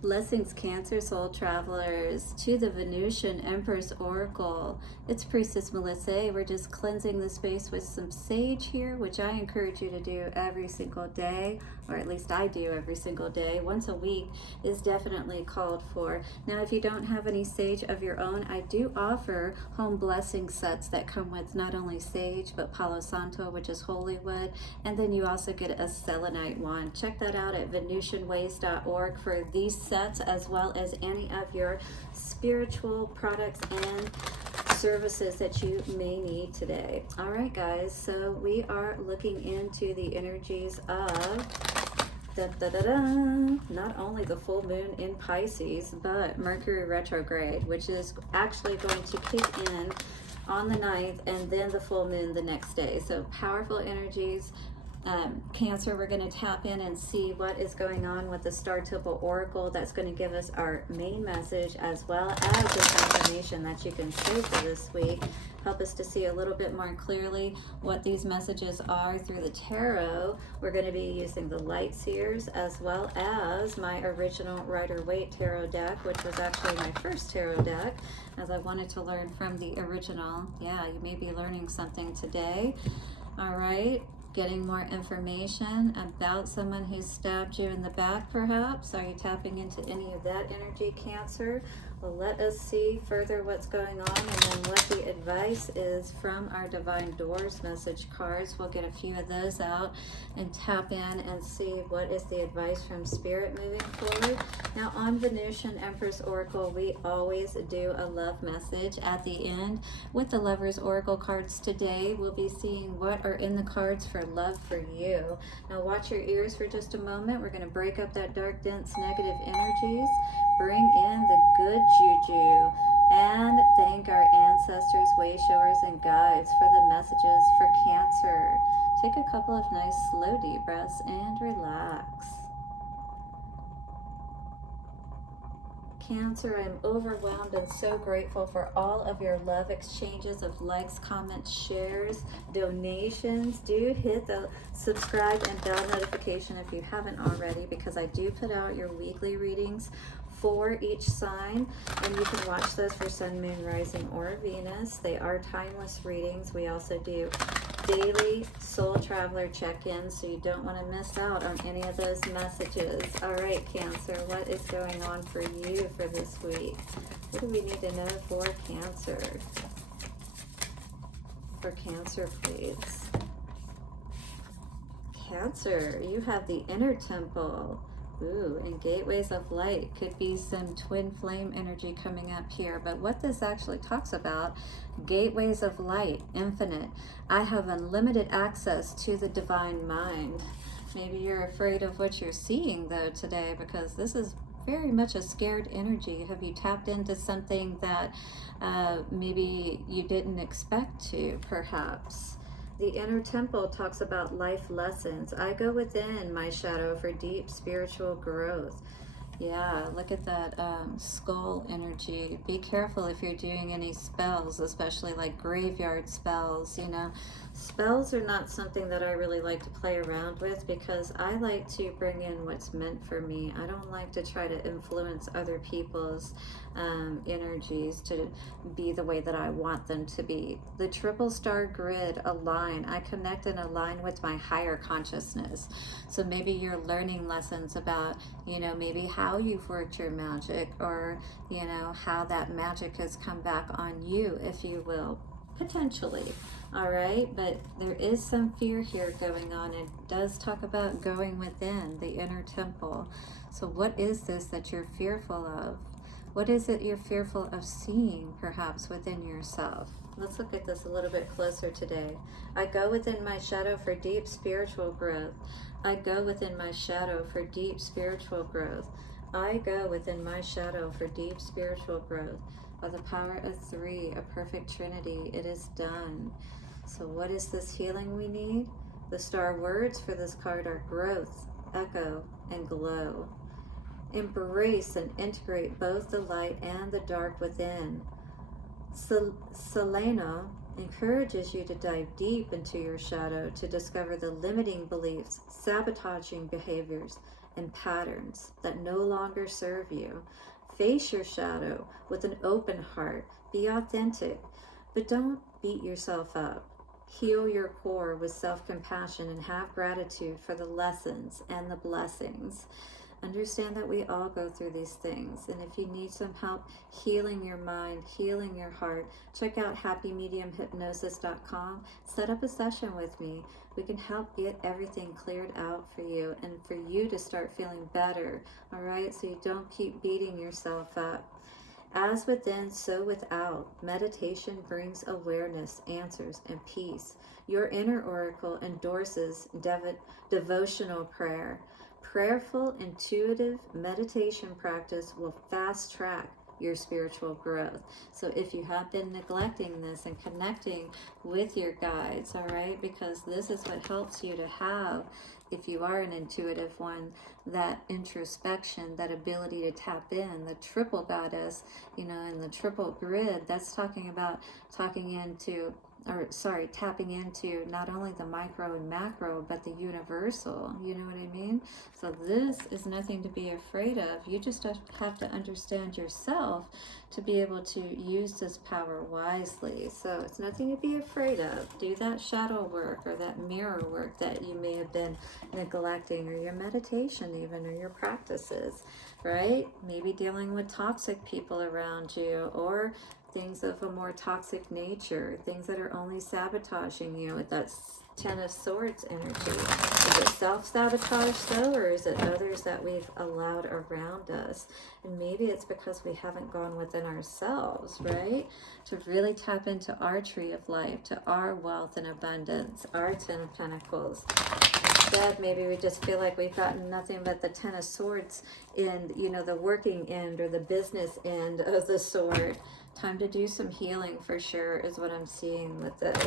Blessings, Cancer soul travelers, to the Venusian Empress Oracle. It's Priestess Melissae. We're just cleansing the space with some sage here, which I encourage you to do every single day, or at least I do every single day. Once a week is definitely called for. Now, if you don't have any sage of your own, I do offer home blessing sets that come with not only sage, but Palo Santo, which is holy wood, and then you also get a selenite wand. Check that out at venusianways.org for these sets, as well as any of your spiritual products and services that you may need today. All right, guys, so we are looking into the energies of not only the full moon in Pisces, but Mercury retrograde, which is actually going to kick in on the 9th, and then the full moon the next day. So powerful energies. Cancer, we're going to tap in and see what is going on with the Star Temple Oracle. That's going to give us our main message, as well as the information that you can say for this week. Help us to see a little bit more clearly what these messages are through the tarot. We're going to be using the Light Seers, as well as my original Rider-Waite tarot deck, which was actually my first tarot deck, as I wanted to learn from the original. Yeah, you may be learning something today. All right. Getting more information about someone who stabbed you in the back, perhaps. Are you tapping into any of that energy, Cancer? Well, let us see further what's going on, and then what the advice is from our Divine Doors message cards. We'll get a few of those out and tap in and see what is the advice from Spirit moving forward. Now, on Venusian Empress Oracle, we always do a love message at the end. With the Lovers Oracle cards today, we'll be seeing what are in the cards for love for you. Now, watch your ears for just a moment. We're going to break up that dark, dense, negative energies, bring in the good juju, and thank our ancestors, way showers, and guides for the messages for Cancer. Take a couple of nice slow deep breaths and relax. Cancer, I'm overwhelmed and so grateful for all of your love exchanges of likes, comments, shares, donations. Do hit the subscribe and bell notification if you haven't already, because I do put out your weekly readings for each sign, and you can watch those for Sun, Moon, Rising, or Venus. They are timeless readings. We also do daily soul traveler check-ins, so you don't want to miss out on any of those messages. All right, Cancer, what is going on for you for this week? What do we need to know for Cancer? For Cancer, please. Cancer, you have the inner temple. Ooh, and gateways of light. Could be some twin flame energy coming up here. But what this actually talks about, gateways of light, infinite. I have unlimited access to the divine mind. Maybe you're afraid of what you're seeing, though, today, because this is very much a scared energy. Have you tapped into something that maybe you didn't expect to, perhaps? The inner temple talks about life lessons. I go within my shadow for deep spiritual growth. Yeah, look at that skull energy. Be careful if you're doing any spells, especially like graveyard spells, you know. Spells are not something that I really like to play around with, because I like to bring in what's meant for me. I don't like to try to influence other people's energies to be the way that I want them to be. The triple star grid align. I connect and align with my higher consciousness. So maybe you're learning lessons about, you know, maybe how you've worked your magic, or, you know, how that magic has come back on you, if you will, potentially. All right, but there is some fear here going on. It does talk about going within the inner temple. So what is this that you're fearful of? What is it you're fearful of seeing, perhaps, within yourself? Let's look at this a little bit closer today. I go within my shadow for deep spiritual growth. I go within my shadow for deep spiritual growth. I go within my shadow for deep spiritual growth. By the power of 3, a perfect trinity, it is done. So what is this healing we need? The star words for this card are growth, echo, and glow. Embrace and integrate both the light and the dark within. Selena encourages you to dive deep into your shadow to discover the limiting beliefs, sabotaging behaviors, and patterns that no longer serve you. Face your shadow with an open heart. Be authentic, but don't beat yourself up. Heal your core with self-compassion and have gratitude for the lessons and the blessings. Understand that we all go through these things. And if you need some help healing your mind, healing your heart, check out happymediumhypnosis.com. Set up a session with me. We can help get everything cleared out for you and for you to start feeling better. All right? So you don't keep beating yourself up. As within, so without. Meditation brings awareness, answers, and peace. Your inner oracle endorses devotional prayer. Prayerful, intuitive meditation practice will fast track your spiritual growth. So if you have been neglecting this and connecting with your guides, all right, because this is what helps you to have, if you are an intuitive one, that introspection, that ability to tap in, the triple goddess, you know, and the triple grid, that's talking about tapping into not only the micro and macro, but the universal, you know what I mean? So this is nothing to be afraid of. You just have to understand yourself to be able to use this power wisely. So it's nothing to be afraid of. Do that shadow work or that mirror work that you may have been neglecting, or your meditation even, or your practices, right? Maybe dealing with toxic people around you, or things of a more toxic nature, things that are only sabotaging you with that Ten of Swords energy. Is it self-sabotage though, or is it others that we've allowed around us? And maybe it's because we haven't gone within ourselves, right? To really tap into our tree of life, to our wealth and abundance, our Ten of Pentacles. Instead, maybe we just feel like we've gotten nothing but the Ten of Swords in, you know, the working end or the business end of the sword. Time to do some healing for sure is what I'm seeing with this.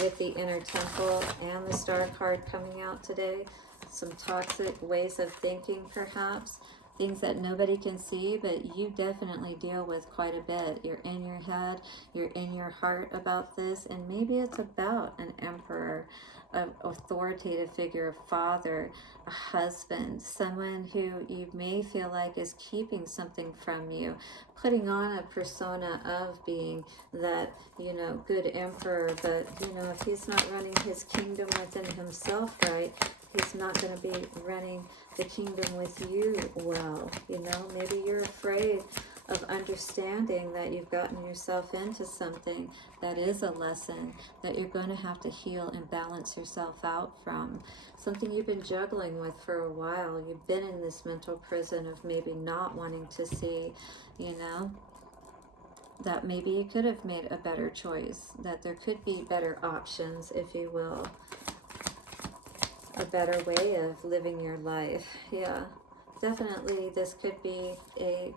With the Inner Temple and the Star card coming out today. Some toxic ways of thinking perhaps. Things that nobody can see, but you definitely deal with quite a bit. You're in your head, you're in your heart about this, and maybe it's about an emperor, an authoritative figure, a father, a husband, someone who you may feel like is keeping something from you, putting on a persona of being that, you know, good emperor, but, you know, if he's not running his kingdom within himself right, he's not going to be running the kingdom with you well. You know, maybe you're afraid of understanding that you've gotten yourself into something that is a lesson that you're going to have to heal and balance yourself out from. Something you've been juggling with for a while. You've been in this mental prison of maybe not wanting to see, you know, that maybe you could have made a better choice, that there could be better options, if you will, a better way of living your life. Yeah, definitely this could be an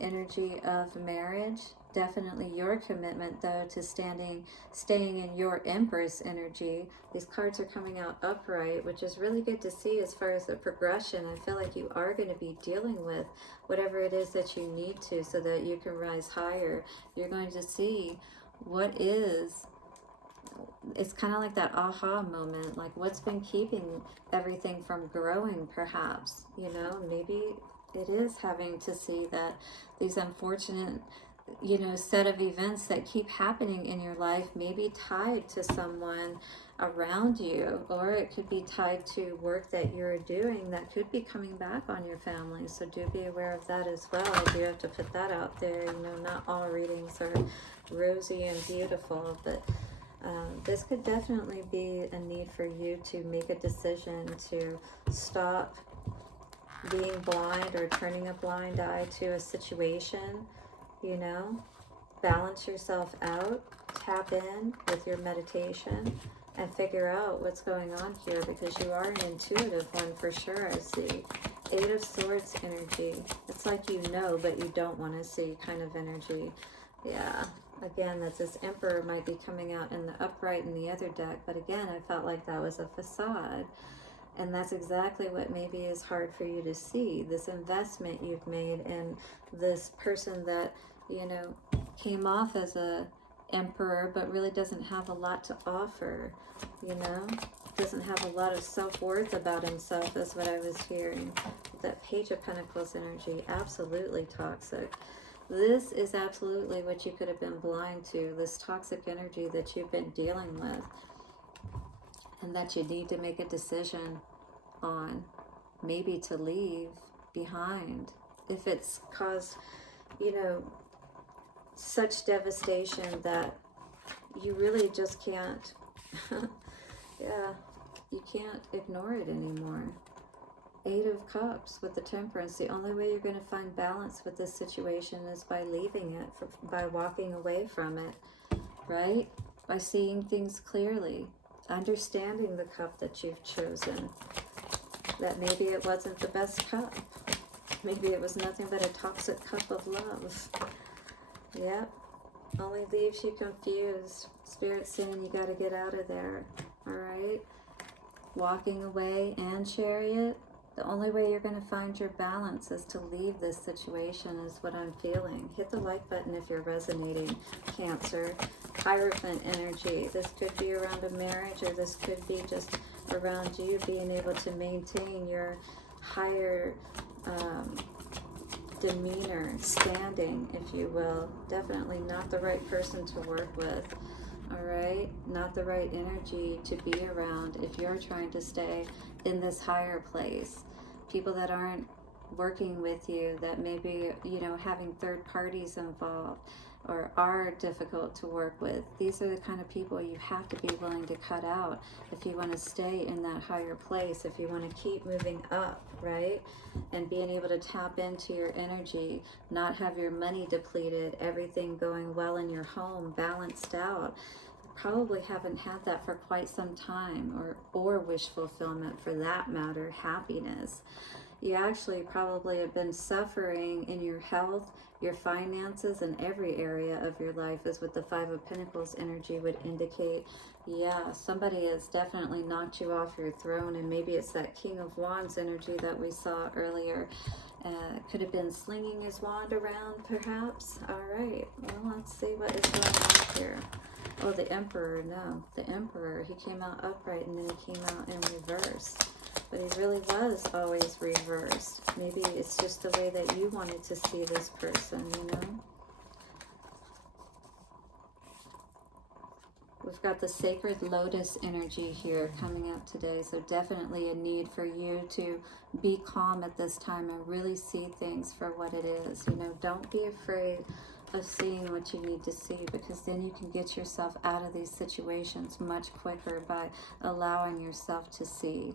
energy of marriage. Definitely your commitment though to staying in your Empress energy. These cards are coming out upright, which is really good to see as far as the progression. I feel like you are going to be dealing with whatever it is that you need to so that you can rise higher. You're going to see what is, it's kind of like that aha moment, like what's been keeping everything from growing perhaps, you know, maybe it is having to see that these unfortunate, you know, set of events that keep happening in your life may be tied to someone around you, or it could be tied to work that you're doing that could be coming back on your family. So do be aware of that as well. I do have to put that out there. You know, not all readings are rosy and beautiful, but this could definitely be a need for you to make a decision to stop being blind or turning a blind eye to a situation, you know, balance yourself out, tap in with your meditation, and figure out what's going on here, because you are an intuitive one for sure, I see. Eight of Swords energy. It's like you know, but you don't want to see kind of energy. Yeah. Again, that this Emperor might be coming out in the upright in the other deck, but again, I felt like that was a facade. And that's exactly what maybe is hard for you to see. This investment you've made in this person that, you know, came off as a emperor, but really doesn't have a lot to offer, you know? doesn't have a lot of self-worth about himself, is what I was hearing. That Page of Pentacles energy, absolutely toxic. This is absolutely what you could have been blind to, this toxic energy that you've been dealing with, and that you need to make a decision on, maybe to leave behind. If it's caused, you know, such devastation that you really just can't, yeah, you can't ignore it anymore. 8 of Cups with the Temperance. The only way you're going to find balance with this situation is by leaving it, by walking away from it, right? By seeing things clearly, understanding the cup that you've chosen, that maybe it wasn't the best cup. Maybe it was nothing but a toxic cup of love. Yep. Only leaves you confused. Spirit's saying you got to get out of there. All right? Walking away and Chariot. The only way you're going to find your balance is to leave this situation, is what I'm feeling. Hit the like button if you're resonating, Cancer. Hierophant energy. This could be around a marriage, or this could be just around you being able to maintain your higher demeanor, standing, if you will. Definitely not the right person to work with. All right, not the right energy to be around if you're trying to stay in this higher place. People that aren't working with you, that maybe, you know, having third parties involved, or are difficult to work with. These are the kind of people you have to be willing to cut out if you want to stay in that higher place, if you want to keep moving up, right? And being able to tap into your energy, not have your money depleted, everything going well in your home, balanced out. Probably haven't had that for quite some time, or wish fulfillment for that matter, happiness. You actually probably have been suffering in your health, your finances, and every area of your life, is what the 5 of Pentacles energy would indicate. Yeah, somebody has definitely knocked you off your throne, and maybe it's that King of Wands energy that we saw earlier. Could have been slinging his wand around, perhaps. All right, well, let's see what is going on here. Oh, the Emperor, no. The Emperor, he came out upright and then he came out in reverse. But he really was always reversed. Maybe it's just the way that you wanted to see this person, you know? We've got the Sacred Lotus energy here coming up today. So definitely a need for you to be calm at this time and really see things for what it is. You know, don't be afraid of seeing what you need to see, because then you can get yourself out of these situations much quicker by allowing yourself to see.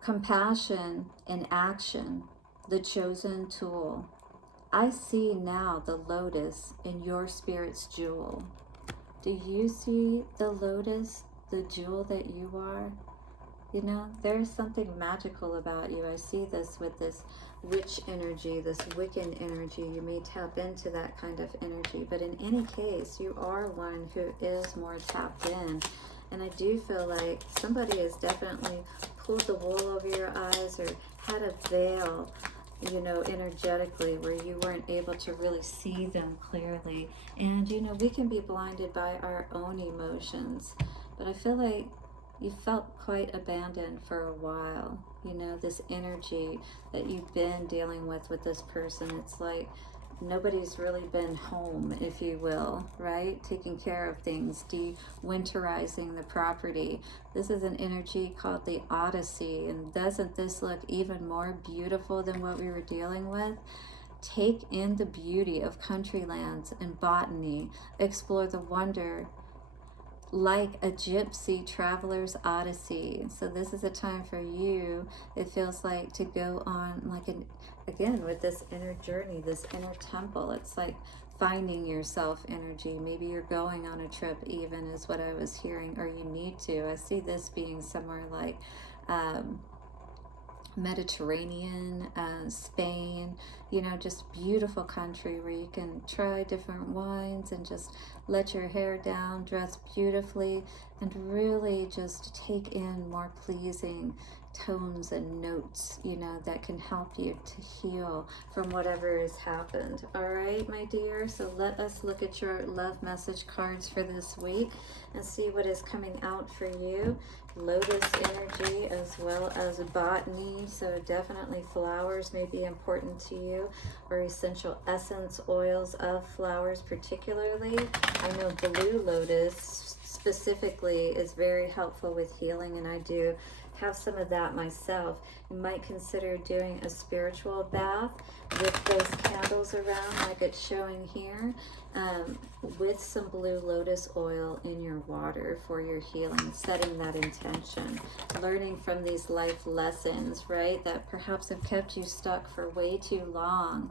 Compassion in action, the chosen tool. I see now the lotus in your spirit's jewel. Do you see the lotus, the jewel that you are? You know, there's something magical about you. I see this with this witch energy, this Wiccan energy. You may tap into that kind of energy, but in any case, you are one who is more tapped in. And I do feel like somebody has definitely pulled the wool over your eyes, or had a veil, you know, energetically, where you weren't able to really see them clearly. And, you know, we can be blinded by our own emotions, but I feel like you felt quite abandoned for a while. You know, this energy that you've been dealing with this person, it's like nobody's really been home, if you will, right? Taking care of things, de-winterizing the property. This is an energy called the Odyssey, and doesn't this look even more beautiful than what we were dealing with? Take in the beauty of country lands and botany. Explore the wonder like a gypsy traveler's odyssey. So this is a time for you, it feels like, to go on like again with this inner journey, this inner temple. It's like finding yourself energy. Maybe you're going on a trip even, is what I was hearing, or you need to. I see this being somewhere like Mediterranean, Spain, you know, just beautiful country where you can try different wines and just let your hair down, dress beautifully, and really just take in more pleasing tones and notes, you know, that can help you to heal from whatever has happened. All right, my dear, so let us look at your love message cards for this week and see what is coming out for you. Lotus energy as well as botany, so definitely flowers may be important to you, or essential essence oils of flowers particularly. I know blue lotus specifically is very helpful with healing, and I do have some of that myself. You might consider doing a spiritual bath with those candles around like it's showing here, with some blue lotus oil in your water for your healing, setting that intention, learning from these life lessons, right, that perhaps have kept you stuck for way too long.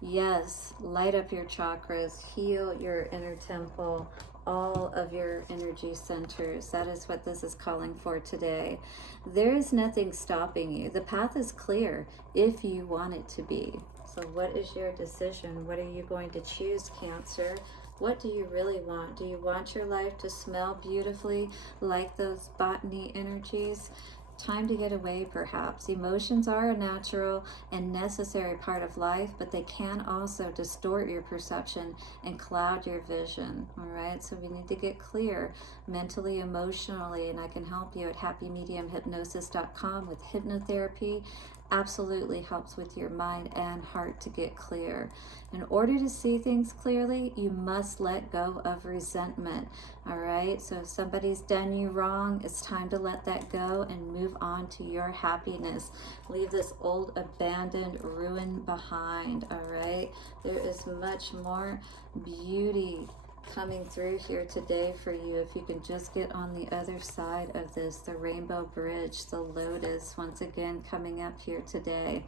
Yes, light up your chakras, heal your inner temple, all of your energy centers. That is what this is calling for today. There is nothing stopping you. The path is clear if you want it to be. So what is your decision? What are you going to choose, Cancer? What do you really want? Do you want your life to smell beautifully like those botany energies? Time to get away, perhaps. Emotions are a natural and necessary part of life, but they can also distort your perception and cloud your vision. All right, so we need to get clear mentally, emotionally, and I can help you at happymediumhypnosis.com with hypnotherapy. Absolutely helps with your mind and heart to get clear. In order to see things clearly, you must let go of resentment. All right, so if somebody's done you wrong, it's time to let that go and move on to your happiness. Leave this old abandoned ruin behind. All right, there is much more beauty coming through here today for you if you can just get on the other side of this, the rainbow bridge, the lotus, once again coming up here today.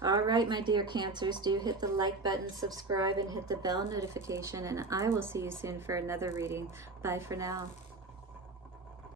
All right, my dear Cancers, do hit the like button, subscribe, and hit the bell notification, and I will see you soon for another reading. Bye for now.